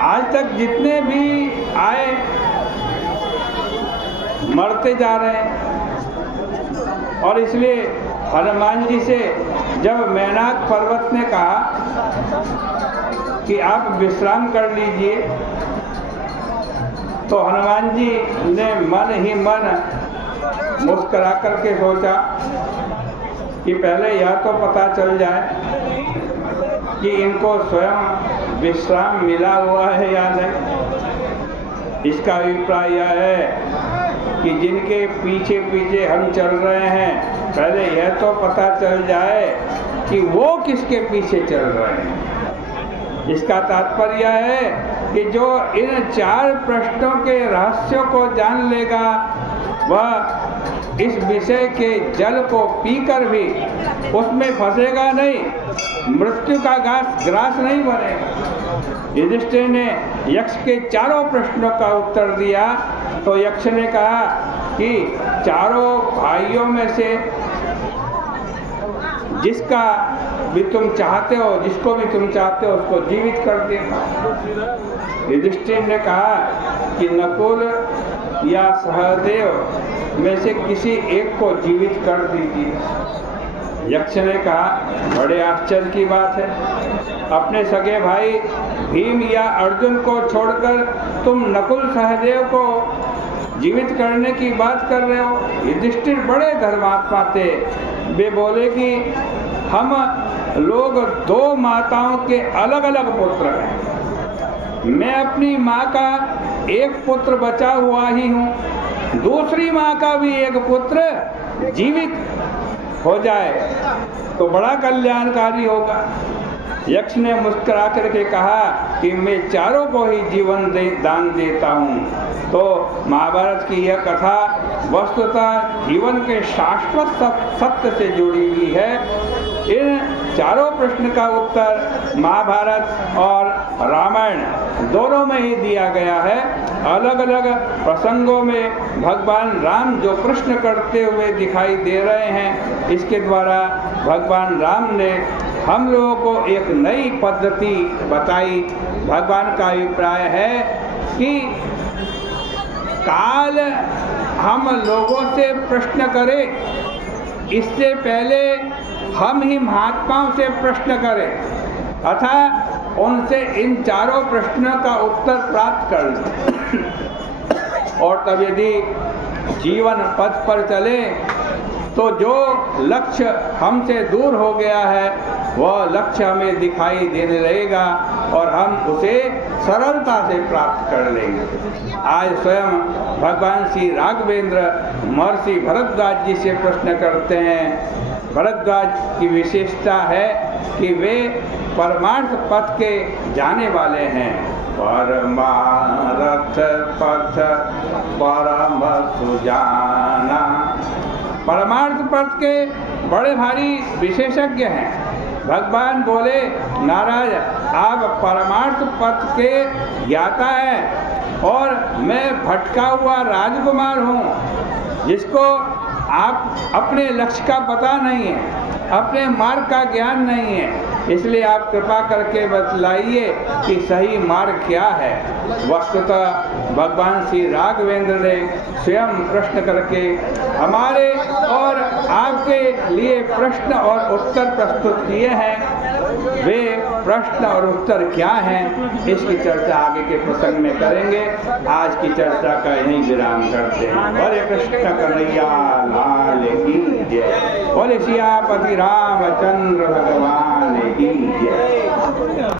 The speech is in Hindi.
आज तक जितने भी आए मरते जा रहे हैं। और इसलिए हनुमान जी से जब मैनाक पर्वत ने कहा कि आप विश्राम कर लीजिए, तो हनुमान जी ने मन ही मन मुस्कुरा करके सोचा कि पहले यह तो पता चल जाए कि इनको स्वयं विश्राम मिला हुआ है या नहीं। इसका अभिप्राय यह है कि जिनके पीछे पीछे हम चल रहे हैं, पहले यह तो पता चल जाए कि वो किसके पीछे चल रहे हैं। इसका तात्पर्य है कि जो इन 4 प्रश्नों के रहस्यों को जान लेगा, वह इस विषय के जल को पीकर भी उसमें फंसेगा नहीं, मृत्यु का ग्रास नहीं बनेगा। युधिष्ठिर ने यक्ष के 4 प्रश्नों का उत्तर दिया तो यक्ष ने कहा कि 4 भाइयों में से जिसका भी तुम चाहते हो, जिसको भी तुम चाहते हो उसको जीवित कर देना। युधिष्ठिर ने कहा कि नकुल या सहदेव में से किसी एक को जीवित कर दीजिए। यक्ष ने कहा बड़े आश्चर्य की बात है, अपने सगे भाई भीम या अर्जुन को छोड़कर तुम नकुल सहदेव को जीवित करने की बात कर रहे हो। युधिष्ठिर बड़े धर्मात्मा थे, वे बोले कि हम लोग 2 माताओं के अलग अलग पुत्र हैं। मैं अपनी माँ का एक पुत्र बचा हुआ ही हूँ, दूसरी माँ का भी एक पुत्र जीवित हो जाए तो बड़ा कल्याणकारी होगा। यक्ष ने मुस्कुरा करके कहा कि मैं 4 को ही जीवन दान देता हूँ। तो महाभारत की यह कथा वस्तुतः जीवन के शाश्वत सत्य से जुड़ी हुई है। इन 4 प्रश्न का उत्तर महाभारत और रामायण दोनों में ही दिया गया है। अलग अलग प्रसंगों में भगवान राम जो प्रश्न करते हुए दिखाई दे रहे हैं, इसके द्वारा भगवान राम ने हम लोगों को एक नई पद्धति बताई। भगवान का अभिप्राय है कि काल हम लोगों से प्रश्न करें, इससे पहले हम ही महात्माओं से प्रश्न करें, अतः उनसे इन 4 प्रश्नों का उत्तर प्राप्त कर लें। और तब यदि जीवन पथ पर चले तो जो लक्ष्य हमसे दूर हो गया है वह लक्ष्य हमें दिखाई देने लगेगा और हम उसे सरलता से प्राप्त कर लेंगे। आज स्वयं भगवान श्री राघवेंद्र महर्षि भरद्वाज जी से प्रश्न करते हैं। भरद्वाज की विशेषता है कि वे परमार्थ पथ के जाने वाले हैं। परमार्थ पथ परम सुजाना, परमार्थ पथ के बड़े भारी विशेषज्ञ हैं। भगवान बोले नाराज आप परमार्थ पथ के ज्ञाता हैं और मैं भटका हुआ राजकुमार हूँ जिसको आप अपने लक्ष्य का पता नहीं है, अपने मार्ग का ज्ञान नहीं है, इसलिए आप कृपा करके बतलाइए कि सही मार्ग क्या है। वस्तुतः भगवान श्री राघवेंद्र ने स्वयं प्रश्न करके हमारे और आपके लिए प्रश्न और उत्तर प्रस्तुत किए हैं। वे प्रश्न और उत्तर क्या हैं, इसकी चर्चा आगे के प्रसंग में करेंगे। आज की चर्चा का यहीं विराम करते हैं। हरे कृष्ण कन्हैया लाल की जय। बोले सियापति रामचंद्र भगवान की जय।